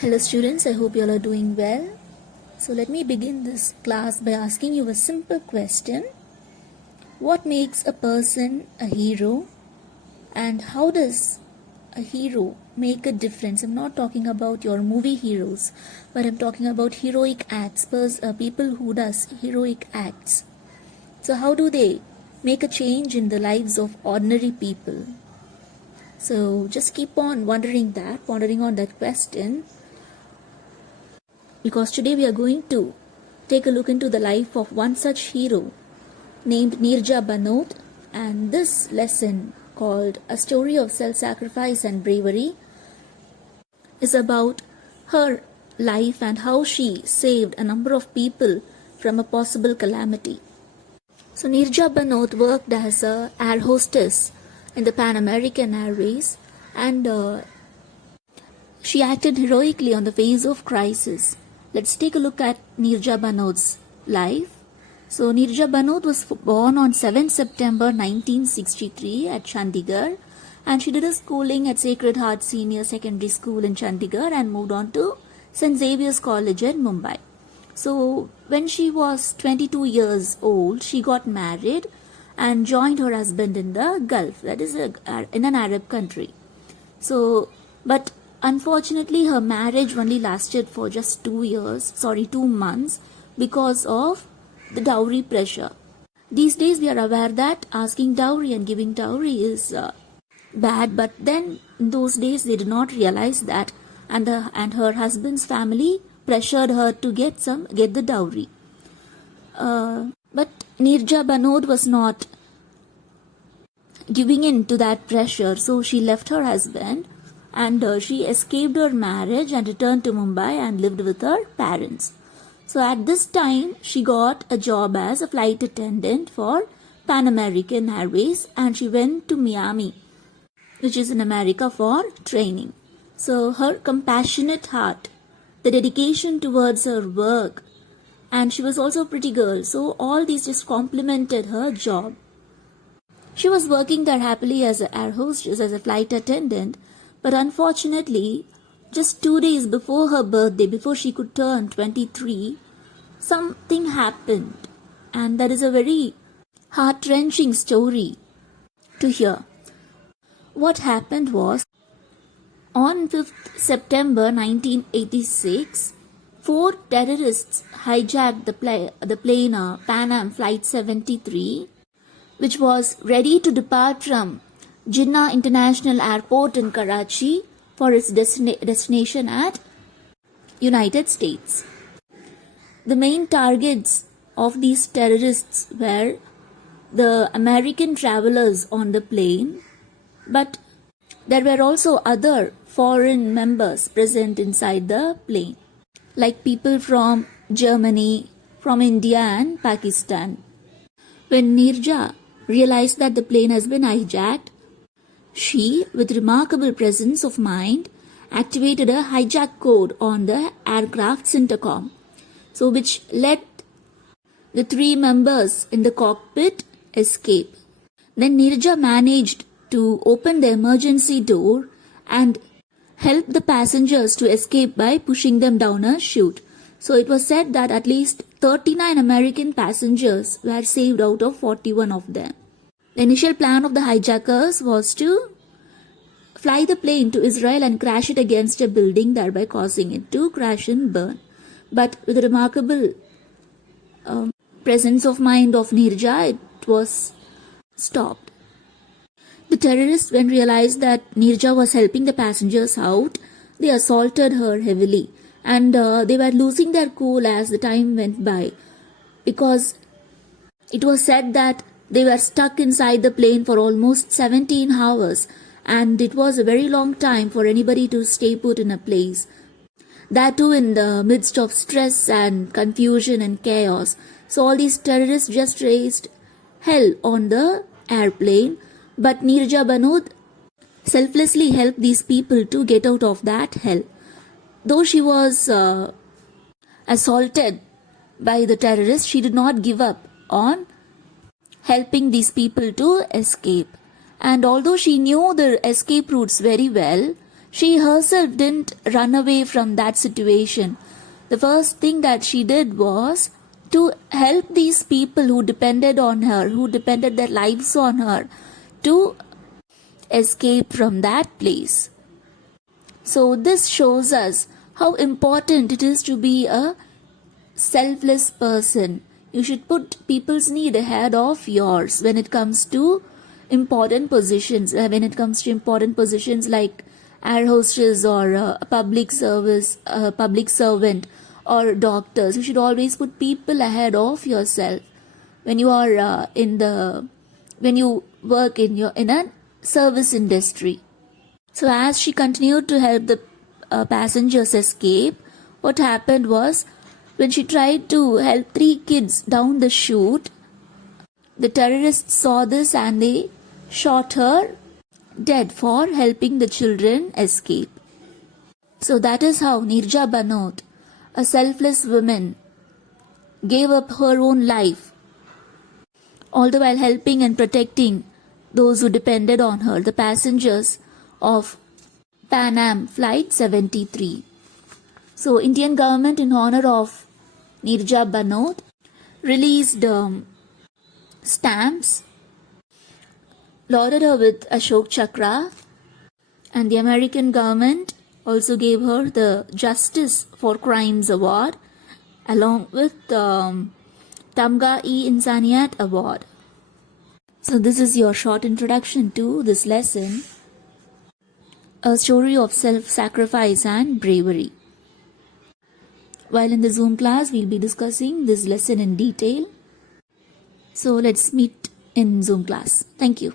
Hello students, I hope you all are doing well. So let me begin this class by asking you a simple question. What makes a person a hero and how does a hero make a difference? I'm not talking about your movie heroes, but I'm talking about heroic acts, people who does heroic acts. So how do they make a change in the lives of ordinary people? So just keep on pondering on that question. Because today we are going to take a look into the life of one such hero named Neerja Bhanot, and this lesson called A Story of Self-Sacrifice and Bravery is about her life and how she saved a number of people from a possible calamity. So Neerja Bhanot worked as an air hostess in the Pan American Airways, and she acted heroically on the face of crisis. Let's take a look at Neerja Bhanot's life. So Neerja Bhanot was born on 7 September 1963 at Chandigarh, and she did her schooling at Sacred Heart Senior Secondary School in Chandigarh and moved on to St. Xavier's College in Mumbai. So when she was 22 years old, she got married and joined her husband in the Gulf, that is in an Arab country. But unfortunately, her marriage only lasted for just 2 months because of the dowry pressure. These days we are aware that asking dowry and giving dowry is bad, but then in those days they did not realize that, and her husband's family pressured her to get the dowry. But Neerja Bhanot was not giving in to that pressure, so she left her husband and she escaped her marriage and returned to Mumbai and lived with her parents. So at this time, she got a job as a flight attendant for Pan American Airways, and she went to Miami, which is in America, for training. So her compassionate heart, the dedication towards her work, and she was also a pretty girl, so all these just complemented her job. She was working there happily as an air hostess, as a flight attendant, but unfortunately, just 2 days before her birthday, before she could turn 23, something happened. And that is a very heart-wrenching story to hear. What happened was, on 5th September 1986, 4 terrorists hijacked the plane Pan Am Flight 73, which was ready to depart from Jinnah International Airport in Karachi for its destination at United States. The main targets of these terrorists were the American travelers on the plane, but there were also other foreign members present inside the plane, like people from Germany, from India and Pakistan. When Neerja realized that the plane has been hijacked, she, with remarkable presence of mind, activated a hijack code on the aircraft's intercom, so which let the 3 members in the cockpit escape. Then Neerja managed to open the emergency door and help the passengers to escape by pushing them down a chute. So it was said that at least 39 American passengers were saved out of 41 of them. The initial plan of the hijackers was to fly the plane to Israel and crash it against a building, thereby causing it to crash and burn. But with the remarkable presence of mind of Neerja, it was stopped. The terrorists, when realized that Neerja was helping the passengers out, they assaulted her heavily, and they were losing their cool as the time went by, because it was said that they were stuck inside the plane for almost 17 hours, and it was a very long time for anybody to stay put in a place. That too in the midst of stress and confusion and chaos. So all these terrorists just raised hell on the airplane, but Neerja Bhanot selflessly helped these people to get out of that hell. Though she was assaulted by the terrorists, she did not give up on helping these people to escape. And although she knew the escape routes very well, She herself didn't run away from that situation. The first thing that she did was to help these people who depended on her, who depended their lives on her, to escape from that place. So this shows us how important it is to be a selfless person. You should put people's need ahead of yours when it comes to important positions. When it comes to important positions like air hostess or a public servant or doctors, you should always put people ahead of yourself. When you are when you work in a service industry. So as she continued to help the passengers escape, what happened was, when she tried to help 3 kids down the chute, the terrorists saw this and they shot her dead for helping the children escape. So that is how Nirja Banot, a selfless woman, gave up her own life, all the while helping and protecting those who depended on her, the passengers of Pan Am Flight 73. So Indian government, in honor of Nirja Banot, released stamps, lauded her with Ashok Chakra, and the American government also gave her the Justice for Crimes Award along with Tamga-e-Insaniyat Award. So this is your short introduction to this lesson, a story of self-sacrifice and bravery. While in the Zoom class, we'll be discussing this lesson in detail. So let's meet in Zoom class. Thank you.